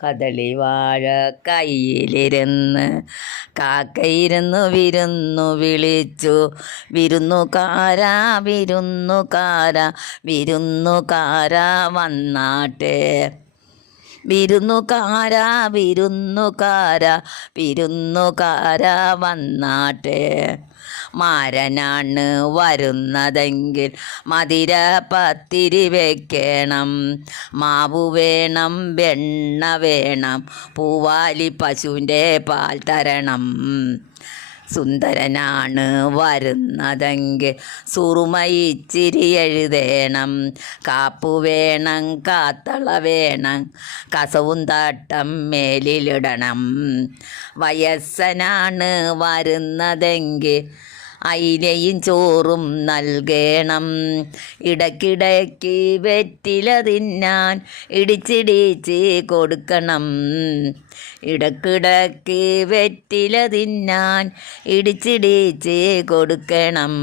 കദളി വാഴ കയ്യിലിരുന്ന് കാക്കയിരുന്നു വിരുന്നു വിളിച്ചു. വിരുന്നുകാരാ വിരുന്നുകാരാ വിരുന്നുകാരാ വന്നാട്ടെ. വിരുന്നുകാരാ വിരുന്നുകാരാ വിരുന്നുകാരാ വന്നാട്ടെ. മാരനാണ് വരുന്നതെങ്കിൽ മധുര പത്തിരി വെക്കണം. മാവു വേണം, വെണ്ണ വേണം, പൂവാലി പശുവിൻ്റെ പാൽ തരണം. സുന്ദരനാണ് വരുന്നതെങ്കിൽ സുറുമയിച്ചിരി എഴുതേണം. കാപ്പു വേണം, കാത്തള വേണം, കസവും തട്ടം മേലിലിടണം. വയസ്സനാണ് വരുന്നതെങ്കിൽ അയിലയും ചോറും നൽകണം. ഇടയ്ക്കിടയ്ക്ക് വെറ്റില തിന്നാൻ ഇടിച്ചിടിച്ച് കൊടുക്കണം. ഇടയ്ക്കിടയ്ക്ക് വെറ്റില തിന്നാൻ ഇടിച്ചിടിച്ച് കൊടുക്കണം.